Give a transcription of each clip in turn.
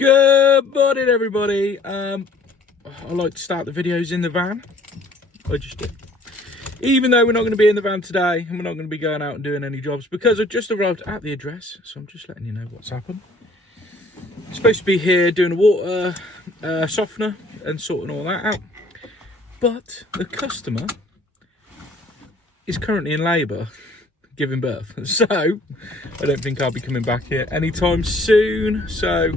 Good morning, everybody. I like to start the videos in the van. I just do. Even though we're not going to be in the van today, and we're not going to be going out and doing any jobs, because I've just arrived at the address, so I'm just letting you know what's happened. I'm supposed to be here doing a water softener and sorting all that out, but the customer is currently in labour, giving birth, so I don't think I'll be coming back here anytime soon. So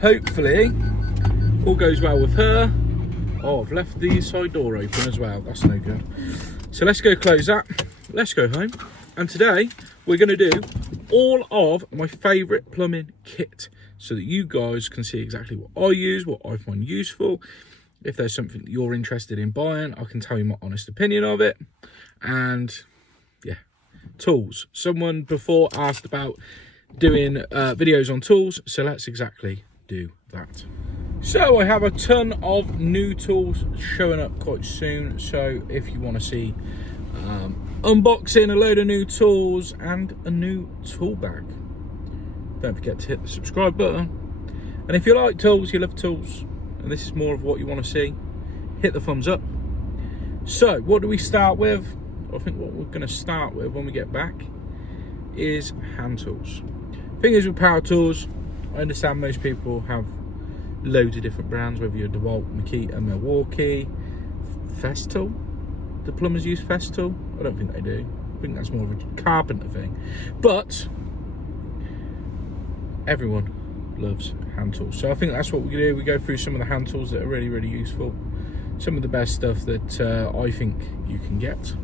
hopefully all goes well with her. Oh, I've left the side door open as well. That's no good. So let's go close that. Let's go home. And today we're going to do all of my favourite plumbing kit so that you guys can see exactly what I use, what I find useful. If there's something that you're interested in buying, I can tell you my honest opinion of it. And yeah, tools. Someone before asked about doing videos on tools, so let's exactly do that. So I have a ton of new tools showing up quite soon, so if you want to see unboxing a load of new tools and a new tool bag, don't forget to hit the subscribe button. And if you like tools, you love tools, and this is more of what you want to see, hit the thumbs up. So what do we start with? I think what we're going to start with when we get back is hand tools. Thing is with power tools, I understand most people have loads of different brands, whether you're DeWalt, Makita, Milwaukee, Festool. Do plumbers use Festool? I don't think they do. I think that's more of a carpenter thing. But everyone loves hand tools. So I think that's what we do. We go through some of the hand tools that are really, really useful. Some of the best stuff that I think you can get.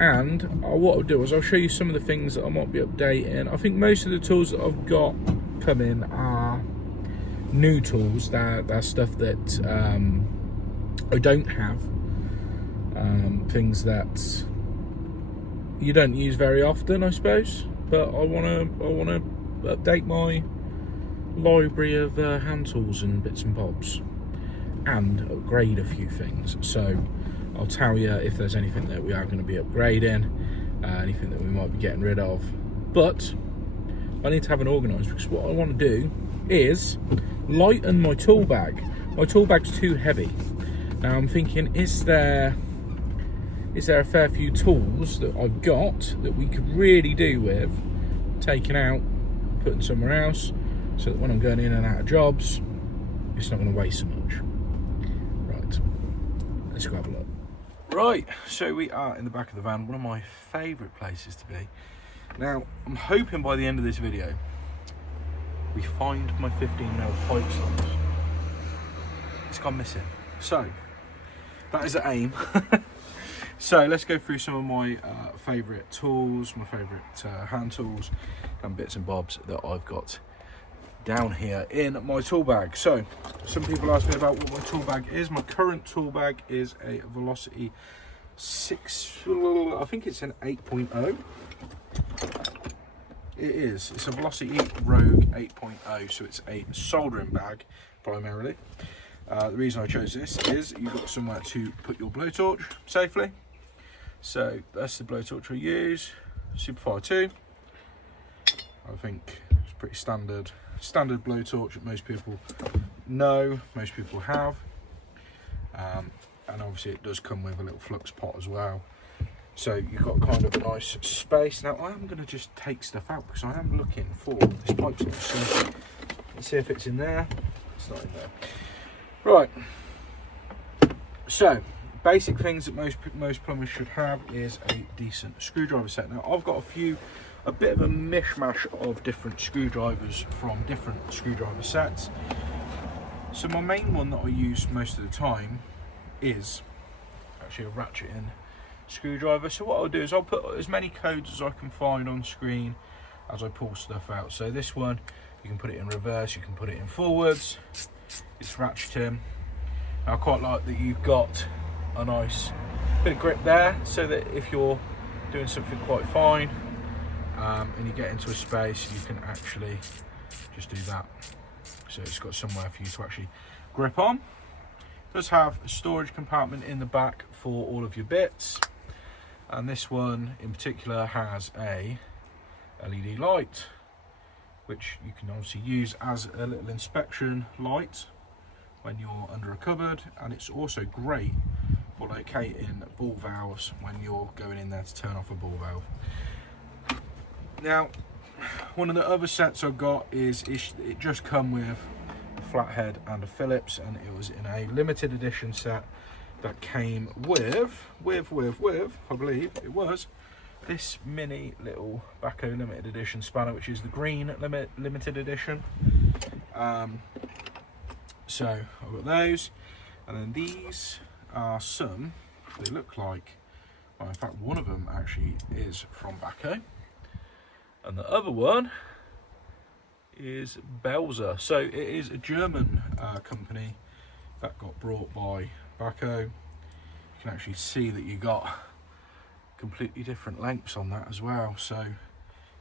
And what I'll do is I'll show you some of the things that I might be updating. I think most of the tools that I've got coming are new tools. They're stuff that I don't have. Things that you don't use very often, I suppose. But I wanna update my library of hand tools and bits and bobs, and upgrade a few things. So I'll tell you if there's anything that we are going to be upgrading, anything that we might be getting rid of. But I need to have it organised, because what I want to do is lighten my tool bag. My tool bag's too heavy. Now I'm thinking, is there a fair few tools that I've got that we could really do with taking out, putting somewhere else, so that when I'm going in and out of jobs, it's not going to waste so much. Right, let's go have a look. Right, so we are in the back of the van, one of my favourite places to be. Now, I'm hoping by the end of this video, we find my 15mm pipe slots. It's gone missing. So, that is the aim. So, let's go through some of my favourite tools, my favourite hand tools, and bits and bobs that I've got down here in my tool bag. So some people ask me about what my tool bag is. My current tool bag is a Velocity 6, I think it's an 8.0. It is, it's a Velocity Rogue 8.0, so it's a soldering bag primarily. The reason I chose this is you've got somewhere to put your blowtorch safely. So that's the blowtorch I use, Superfire 2. I think it's pretty standard blowtorch that most people know, most people have, and obviously it does come with a little flux pot as well, so you've got kind of a nice space. Now I am going to just take stuff out because I am looking for this pipe slot, so let's see if it's in there. It's not in there. Right, so basic things that most plumbers should have is a decent screwdriver set. Now I've got a bit of a mishmash of different screwdrivers from different screwdriver sets. So my main one that I use most of the time is actually a ratcheting screwdriver. So what I'll do is I'll put as many codes as I can find on screen as I pull stuff out. So this one, you can put it in reverse, you can put it in forwards. It's ratcheting. Now I quite like that you've got a nice bit of grip there, so that if you're doing something quite fine, and you get into a space, you can actually just do that. So it's got somewhere for you to actually grip on. It does have a storage compartment in the back for all of your bits, and this one in particular has a LED light which you can obviously use as a little inspection light when you're under a cupboard, and it's also great for locating ball valves when you're going in there to turn off a ball valve. Now, one of the other sets I've got is it just come with a flathead and a Phillips, and it was in a limited edition set that came with I believe it was this mini little Baco limited edition spanner, which is the green limited edition. So I've got those, and then these are some, they look like, well, in fact one of them actually is from Baco, and the other one is Belzer. So it is a German company that got brought by Baco. You can actually see that you got completely different lengths on that as well. So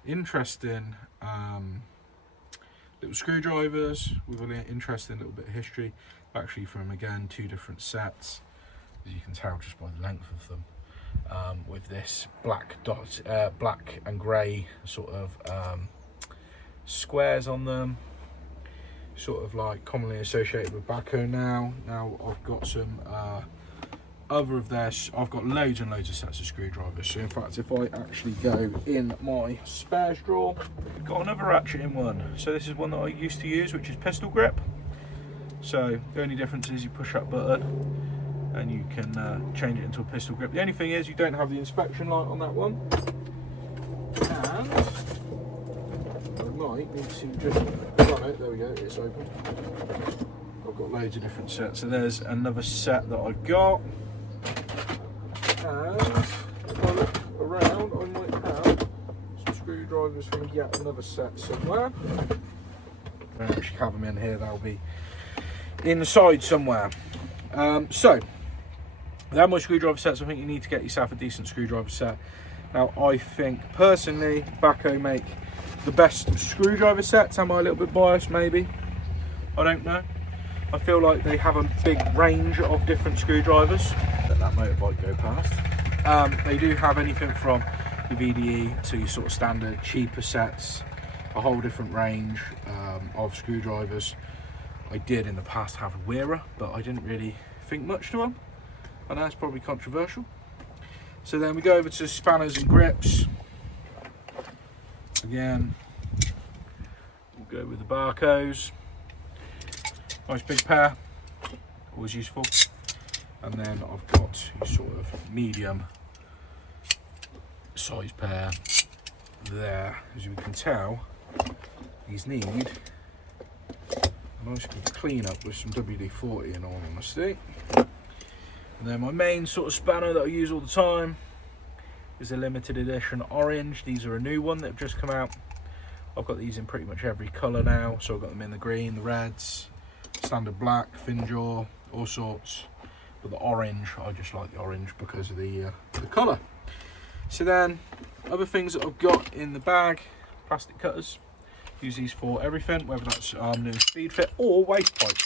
interesting little screwdrivers with an interesting little bit of history, actually from, again, 2 different sets, as you can tell just by the length of them, with this black dot, black and grey sort of squares on them, sort of like commonly associated with Baco now. Now I've got some other of this, I've got loads and loads of sets of screwdrivers. So in fact, if I actually go in my spares drawer, I've got another ratchet in one. So this is one that I used to use, which is pistol grip. So the only difference is you push that button and you can change it into a pistol grip. The only thing is you don't have the inspection light on that one, and I might need to just run it. There we go, it's open. I've got loads of different sets. So there's another set that I've got, and if I look around, I might have some screwdrivers from yet another set somewhere. I don't actually have them in here, they'll be inside somewhere. So they're my screwdriver sets. I think you need to get yourself a decent screwdriver set. Now I think personally Baco make the best screwdriver sets. Am I a little bit biased? Maybe, I don't know. I feel like they have a big range of different screwdrivers. Let that motorbike go past. They do have anything from your VDE to your sort of standard cheaper sets, a whole different range of screwdrivers. I did in the past have a Wearer, but I didn't really think much to them. I know it's probably controversial. So then we go over to spanners and grips. Again, we'll go with the Bacos. Nice big pair, always useful. And then I've got your sort of medium size pair there. As you can tell, these need a nice good clean up with some WD-40 in all honesty. And then my main sort of spanner that I use all the time is a limited edition orange. These are a new one that have just come out. I've got these in pretty much every colour now. So I've got them in the green, the reds, standard black, fin jaw, all sorts. But the orange, I just like the orange because of the colour. So then, other things that I've got in the bag, plastic cutters. Use these for everything, whether that's new speed fit or waste pipe.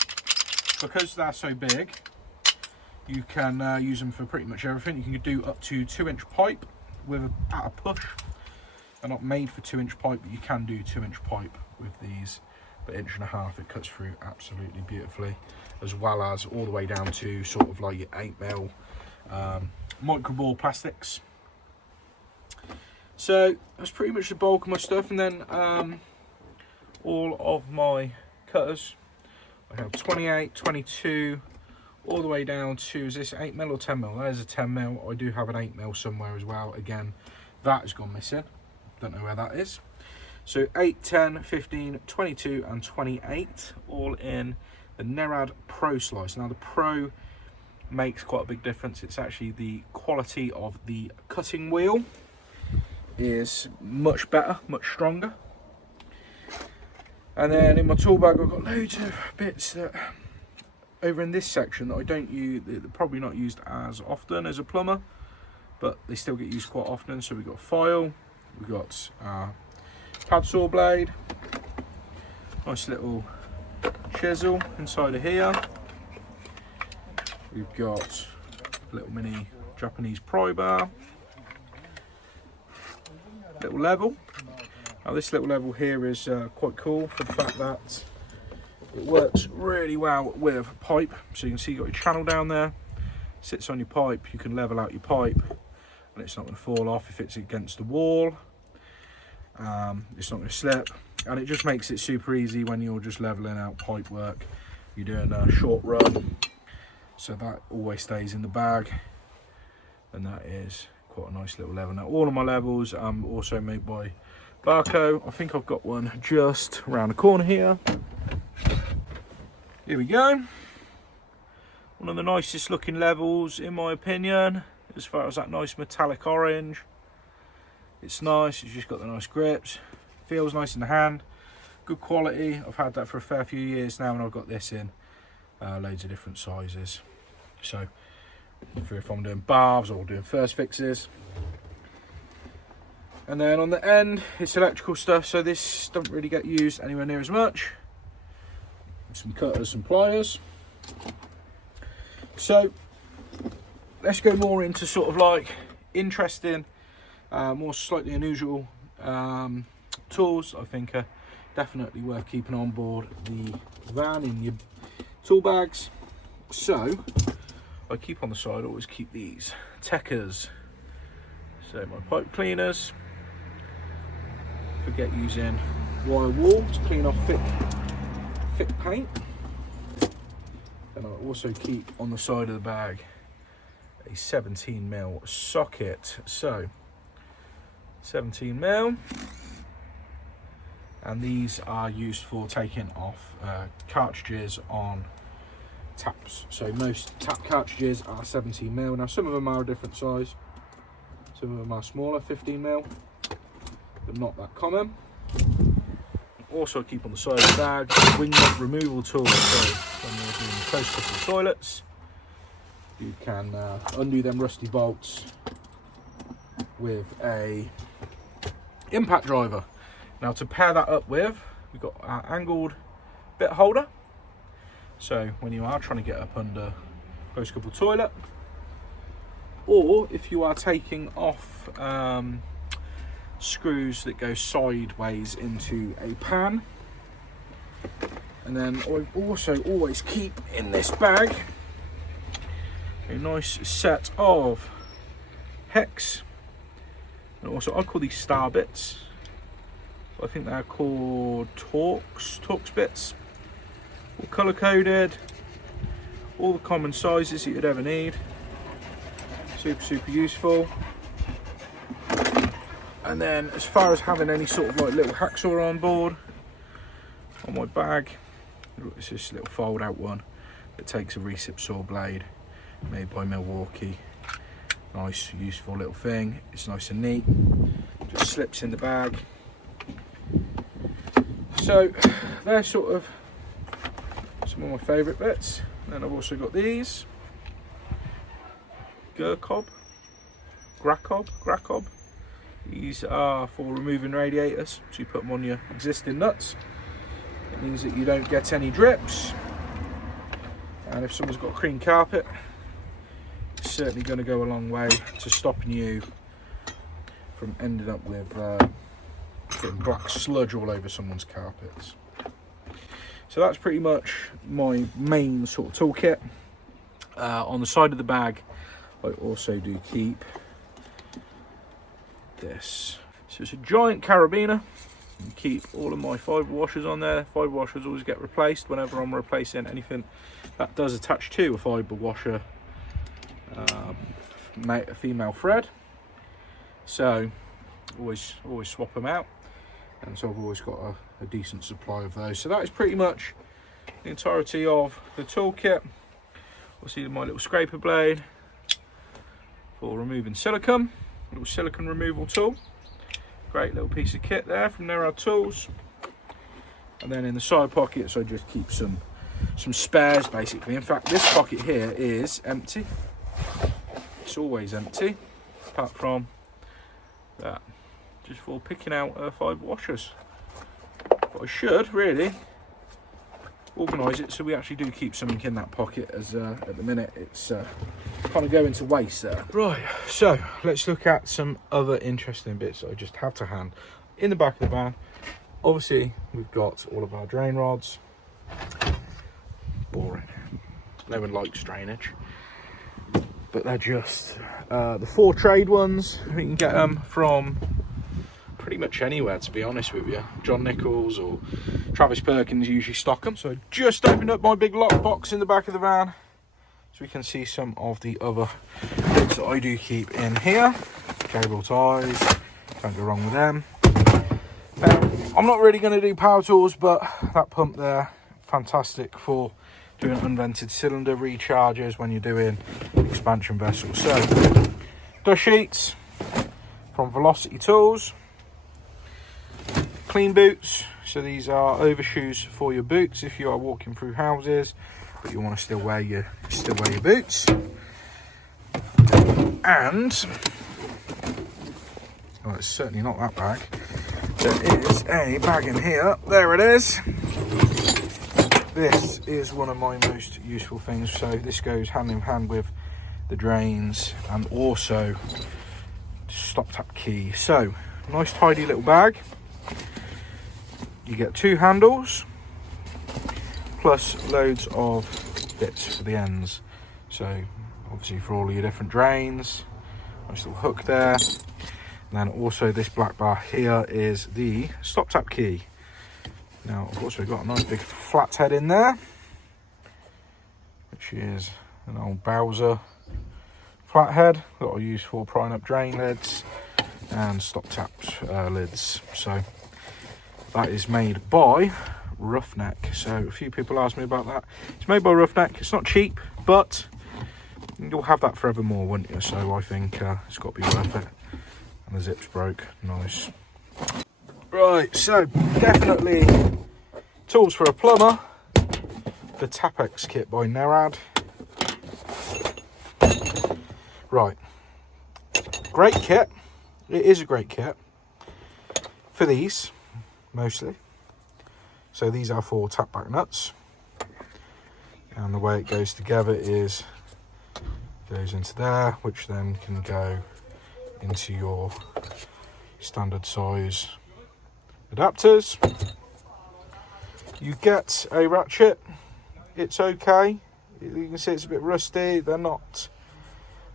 Because they're so big, you can use them for pretty much everything. You can do up to 2-inch pipe with at a push. They're not made for 2-inch pipe, but you can do 2-inch pipe with these. But 1.5 it cuts through absolutely beautifully, as well as all the way down to sort of like your 8mm micro-ball plastics. So that's pretty much the bulk of my stuff. And then all of my cutters, I have 28, 22, all the way down to, is this 8mm or 10mm? There's a 10mm. I do have an 8mm somewhere as well. Again, that has gone missing. Don't know where that is. So 8, 10, 15, 22 and 28, all in the Nerad Pro Slice. Now the Pro makes quite a big difference. It's actually the quality of the cutting wheel is much better, much stronger. And then in my tool bag I've got loads of bits that over in this section that I don't use, they're probably not used as often as a plumber, but they still get used quite often. So we've got a file, we've got pad saw blade, nice little chisel inside of here. We've got a little mini Japanese pry bar, little level. Now this little level here is quite cool for the fact that it works really well with pipe. So you can see you've got your channel down there, sits on your pipe, you can level out your pipe and it's not going to fall off if it's against the wall. It's not going to slip, and it just makes it super easy when you're just leveling out pipe work. You're doing a short run, so that always stays in the bag, and that is quite a nice little level. Now all of my levels also made by Barco. I think I've got one just around the corner here. Here we go. One of the nicest looking levels in my opinion, as far as that nice metallic orange. It's nice, it's just got the nice grips, feels nice in the hand, good quality. I've had that for a fair few years now, and I've got this in loads of different sizes. So if I'm doing baths or doing first fixes. And then on the end, it's electrical stuff, so this doesn't really get used anywhere near as much. Some cutters, some pliers. So let's go more into sort of like interesting, more slightly unusual tools I think are definitely worth keeping on board the van in your tool bags. So I keep on the side, always keep these techers. So my pipe cleaners. Forget using wire wool to clean off thick paint. And I also keep on the side of the bag a 17mm socket. So 17mm, and these are used for taking off cartridges on taps. So most tap cartridges are 17mm. Now some of them are a different size, some of them are smaller, 15mm, but not that common. Also keep on the side of the bag wing nut removal tools. So when you're doing close couple of toilets, you can undo them rusty bolts with a impact driver. Now to pair that up with, we've got our angled bit holder. So when you are trying to get up under close couple toilet, or if you are taking off screws that go sideways into a pan. And then I also always keep in this bag a nice set of hex, and also I call these star bits. I think they're called Torx bits, all colour coded, all the common sizes that you'd ever need. Super useful. And then as far as having any sort of like little hacksaw on board on my bag, it's this little fold out one that takes a recip saw blade made by Milwaukee. Nice useful little thing. It's nice and neat, just slips in the bag. So they're sort of some of my favourite bits. Then I've also got these Gracob. These are for removing radiators, so you put them on your existing nuts. It means that you don't get any drips, and if someone's got a clean carpet, it's certainly going to go a long way to stopping you from ending up with getting black sludge all over someone's carpets. So that's pretty much my main sort of toolkit. On the side of the bag, I also do keep this. So it's a giant carabiner. I keep all of my fibre washers on there. Fibre washers always get replaced whenever I'm replacing anything that does attach to a fibre washer, a female thread. So always swap them out, and so I've always got a decent supply of those. So that is pretty much the entirety of the toolkit. Obviously my little scraper blade for removing silicone, little silicone removal tool. Great little piece of kit there from There Are Tools. And then in the side pockets I just keep some spares basically. In fact, this pocket here is empty. It's always empty, apart from that, just for picking out fibre washers. But I should really organise it so we actually do keep something in that pocket, as at the minute it's kind of going to waste there. Right, so let's look at some other interesting bits that I just have to hand. in the back of the van, obviously we've got all of our drain rods. Boring. No one likes drainage. But they're just the 4 trade ones. You can get them from pretty much anywhere, to be honest with you. John Nichols or Travis Perkins usually stock them. So I just opened up my big lock box in the back of the van, so we can see some of the other bits that I do keep in here. Cable ties, can't go wrong with them. I'm not really going to do power tools, but that pump there, fantastic for doing unvented cylinder recharges when you're doing expansion vessels. So, dust sheets from Velocity Tools. Clean boots, so these are overshoes for your boots if you are walking through houses but you want to still wear your boots. And well, it's certainly not that bag. There is a bag in here. There it is. This is one of my most useful things. So this goes hand in hand with the drains and also stop tap key. So nice tidy little bag. You get 2 handles plus loads of bits for the ends. So obviously for all of your different drains, nice little hook there. And then also this black bar here is the stop tap key. Now I've also got a nice big flathead in there, which is an old Bowser flathead that I use for prying up drain lids and stop tap lids. So that is made by Roughneck. So a few people ask me about that. It's made by Roughneck. It's not cheap, but you'll have that forevermore, won't you? So I think it's got to be worth it. And the zip's broke. Nice. Right, so definitely tools for a plumber. The Tapex kit by Nerad. Right. Great kit. It is a great kit. For these, mostly. So these are for tap back nuts. And the way it goes together is, goes into there, which then can go into your standard size adapters. You get a ratchet. It's okay. You can see it's a bit rusty. They're not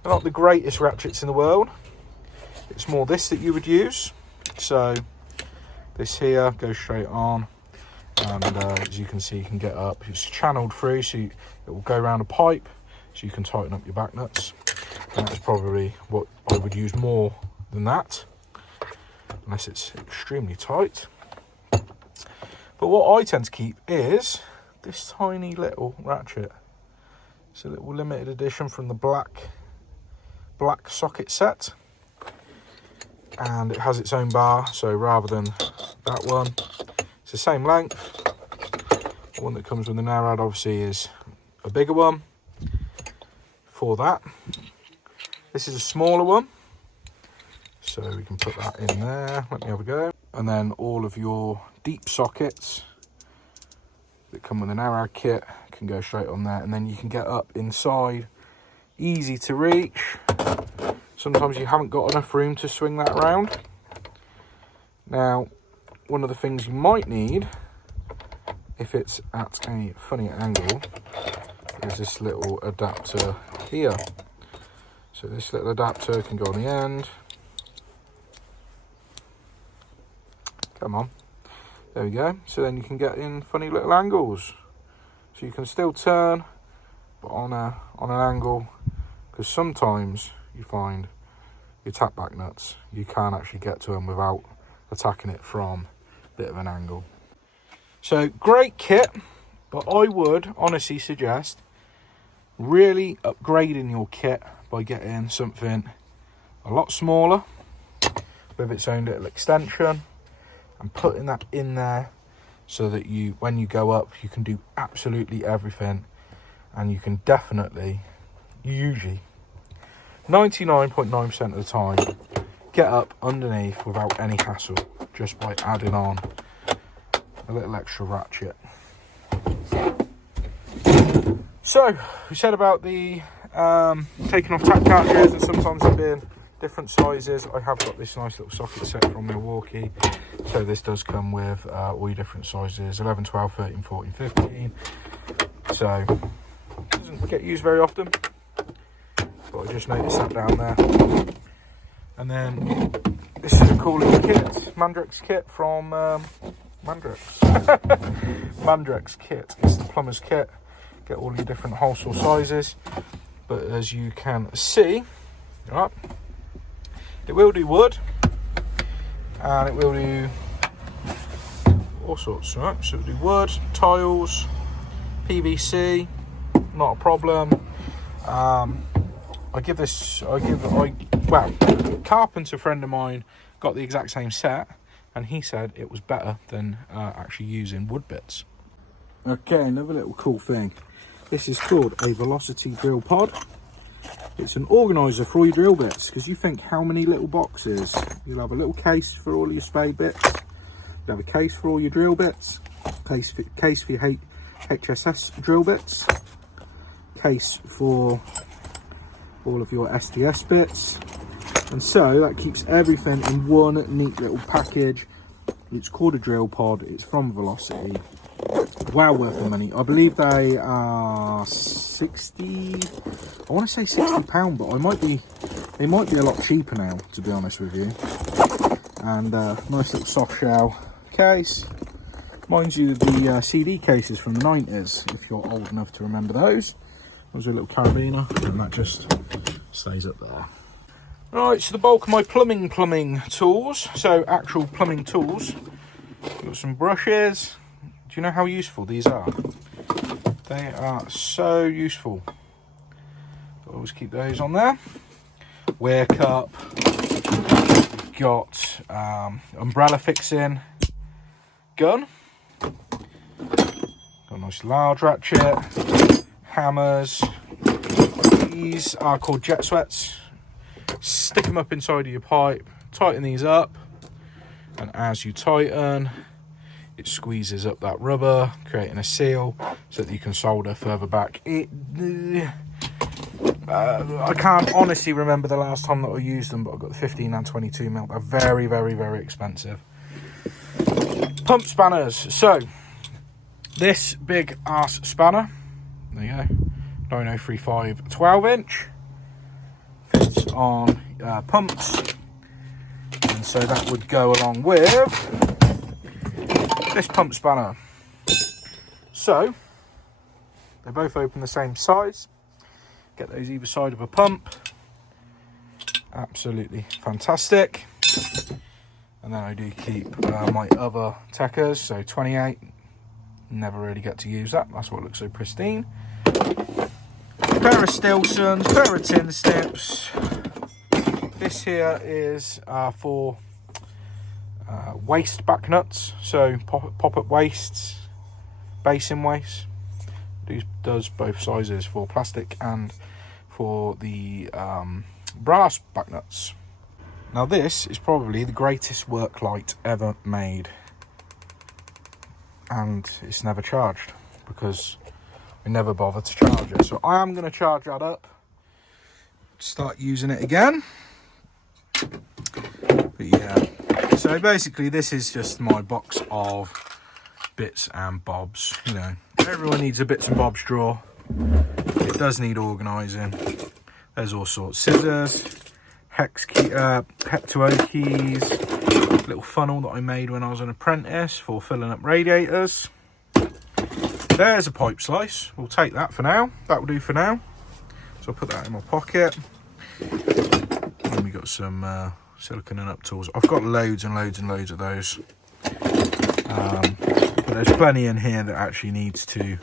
the greatest ratchets in the world. It's more this that you would use. So this here goes straight on, and as you can see, you can get up. It's channeled through, so it will go around a pipe, so you can tighten up your back nuts. And that's probably what I would use more than that, unless it's extremely tight. But what I tend to keep is this tiny little ratchet. It's a little limited edition from the black socket set, and it has its own bar. So rather than that one, it's the same length. The one that comes with the Narad obviously is a bigger one for that. This is a smaller one, so we can put that in there. Let me have a go. And then all of your deep sockets that come with an Narad kit can go straight on there, and then you can get up inside, easy to reach. Sometimes you haven't got enough room to swing that around. Now, one of the things you might need, if it's at a funny angle, is this little adapter here. So this little adapter can go on the end. Come on. There we go. So then you can get in funny little angles. So you can still turn, but on an angle, because sometimes you find your tap back nuts, you can't actually get to them without attacking it from a bit of an angle. So great kit, but I would honestly suggest really upgrading your kit by getting something a lot smaller with its own little extension and putting that in there, so that you, when you go up, you can do absolutely everything, and you can definitely, usually 99.9% of the time, get up underneath without any hassle, just by adding on a little extra ratchet. So we said about the taking off tap cartridges and sometimes them being different sizes. I have got this nice little socket set from Milwaukee, so this does come with all your different sizes, 11, 12, 13, 14, 15. So it doesn't get used very often, but I just noticed that down there. And then this is a cool little kit, Mandrex kit from Mandrex. Mandrex kit. It's the plumber's kit. Get all your different hole saw sizes, but as you can see, right, it will do wood, and it will do all sorts, right? So it'll do wood, tiles, PVC, not a problem. Well, a carpenter friend of mine got the exact same set, and he said it was better than actually using wood bits. Okay, another little cool thing. This is called a velocity drill pod. It's an organiser for all your drill bits, because you think how many little boxes. You'll have a little case for all your spade bits. You'll have a case for all your drill bits. Case for your HSS drill bits. Case for all of your STS bits. And so that keeps everything in one neat little package. It's called a drill pod. It's from Velocity. Well worth the money. I believe they are 60. I want to say £60, but they might be a lot cheaper now, to be honest with you. And nice little soft shell case. Reminds you of the CD cases from the 90s, if you're old enough to remember those. There's a little carabiner, and that just stays up there. Right, so the bulk of my plumbing tools, so actual plumbing tools. Got some brushes. Do you know how useful these are? They are so useful. Always keep those on there. Wear cup. We've got umbrella fixing gun. Got a nice large ratchet. Hammers. These are called jet sweats. Stick them up inside of your pipe. Tighten these up. And as you tighten, it squeezes up that rubber, creating a seal so that you can solder further back. I can't honestly remember the last time that I used them, but I've got the 15 and 22 mil. They're very, very, very expensive. Pump spanners. So this big ass spanner, there you go, 9035 12-inch, fits on pumps, and so that would go along with this pump spanner. So they both open the same size. Get those either side of a pump. Absolutely fantastic. And then I do keep my other Tekkas, so 28. Never really get to use that. That's what looks so pristine. Pair of Stilsons, pair of tin snips. This here is for waste back nuts, so pop-up wastes, basin waste. These does both sizes for plastic and for the brass back nuts. Now this is probably the greatest work light ever made, and it's never charged because we never bother to charge it. So I am going to charge that up, start using it again. But yeah, so basically this is just my box of bits and bobs. You know, everyone needs a bits and bobs drawer. It does need organising. There's all sorts: scissors, hex key, Hep2O keys, little funnel that I made when I was an apprentice for filling up radiators. There's a pipe slice. We'll take that for now. That will do for now. So I'll put that in my pocket. And we got some silicone and up tools. I've got loads and loads and loads of those. But there's plenty in here that actually needs to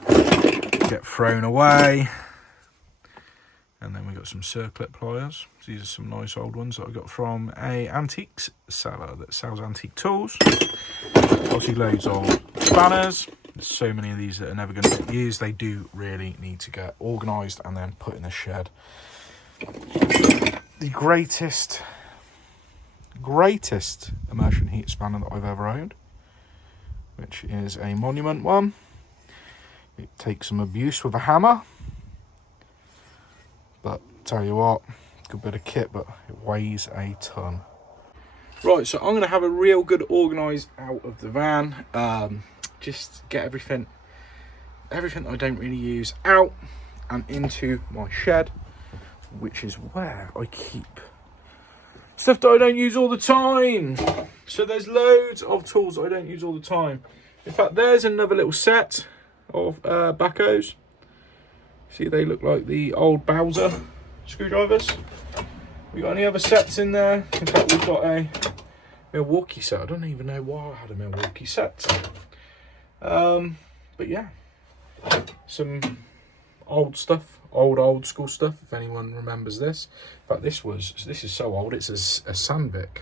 get thrown away. And then we got some circlip pliers. These are some nice old ones that I got from a antiques seller that sells antique tools. Obviously loads of spanners. There's so many of these that are never going to get used. They do really need to get organised and then put in the shed. The greatest immersion heat spanner that I've ever owned, which is a Monument one. It takes some abuse with a hammer, but tell you what, Good bit of kit, but it weighs a ton. Right, so I'm going to have a real good organise out of the van. Just get everything I don't really use out and into my shed, which is where I keep stuff that I don't use all the time. So there's loads of tools that I don't use all the time. In fact, there's another little set of backhoes. See, they look like the old Bowser screwdrivers. We got any other sets in there? In fact, we've got a Milwaukee set. I don't even know why I had a Milwaukee set. But yeah, some old stuff, old school stuff, if anyone remembers this. In fact, this is so old, it's a Sandvik.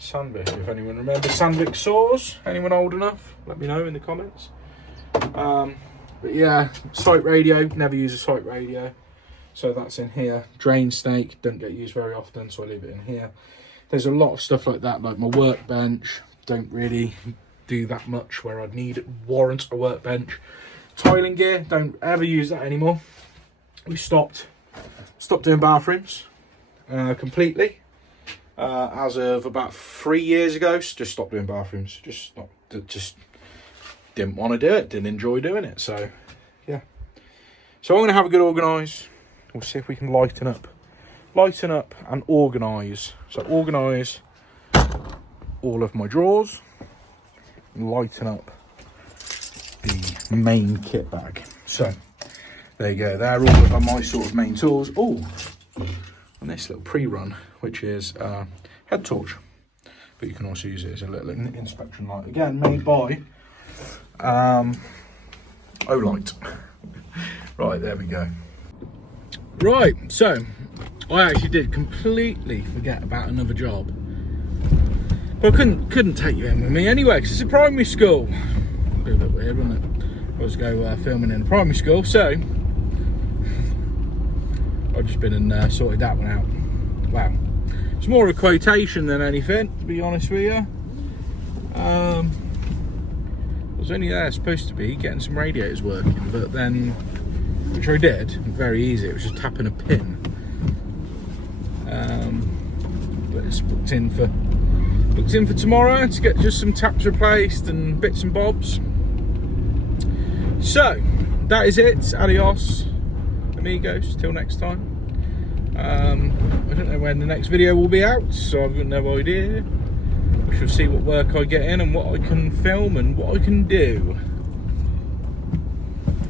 If anyone remembers Sandvik saws. Anyone old enough? Let me know in the comments. But yeah, sight radio, never use a sight radio. So that's in here. Drain snake, don't get used very often, so I leave it in here. There's a lot of stuff like that, like my workbench. Don't really do that much where I'd warrant a workbench. Tiling gear, don't ever use that anymore. We stopped doing bathrooms completely. As of about 3 years ago, just stopped doing bathrooms. Just didn't want to do it, didn't enjoy doing it. So yeah. So I'm going to have a good organise. We'll see if we can lighten up and organise. So organise all of my drawers and lighten up the main kit bag. So there you go, they're all of my sort of main tools. Oh, and this little pre-run, which is head torch, but you can also use it as a little inspection light, again made by Olight. Right, there we go. Right, so I actually did completely forget about another job, but I couldn't take you in with me anyway, because it's a primary school. It'd be a bit weird, wouldn't it? I was go filming in a primary school, so I've just been and sorted that one out. Wow, it's more a quotation than anything, to be honest with you. I was only there supposed to be getting some radiators working, but then, which I did, very easy, it was just tapping a pin. But it's booked in for tomorrow to get just some taps replaced and bits and bobs. So that is it. Adios amigos, till next time. I don't know when the next video will be out, so I've got no idea. We shall see what work I get in and what I can film and what I can do,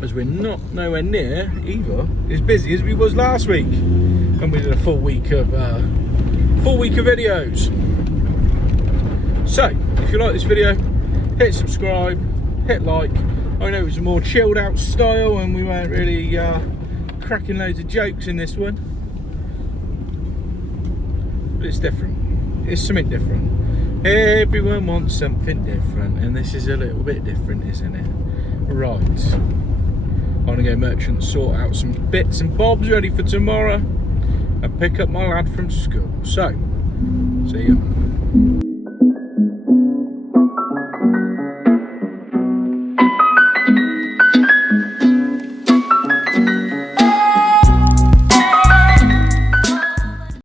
as we're not nowhere near either as busy as we was last week, and we did a full week of videos. So if you like this video, hit subscribe, hit like. I know it was a more chilled out style and we weren't really cracking loads of jokes in this one, but it's different. It's something different. Everyone wants something different, and this is a little bit different, isn't it? Right, I'm gonna go merchant, sort out some bits and bobs ready for tomorrow and pick up my lad from school. So see you.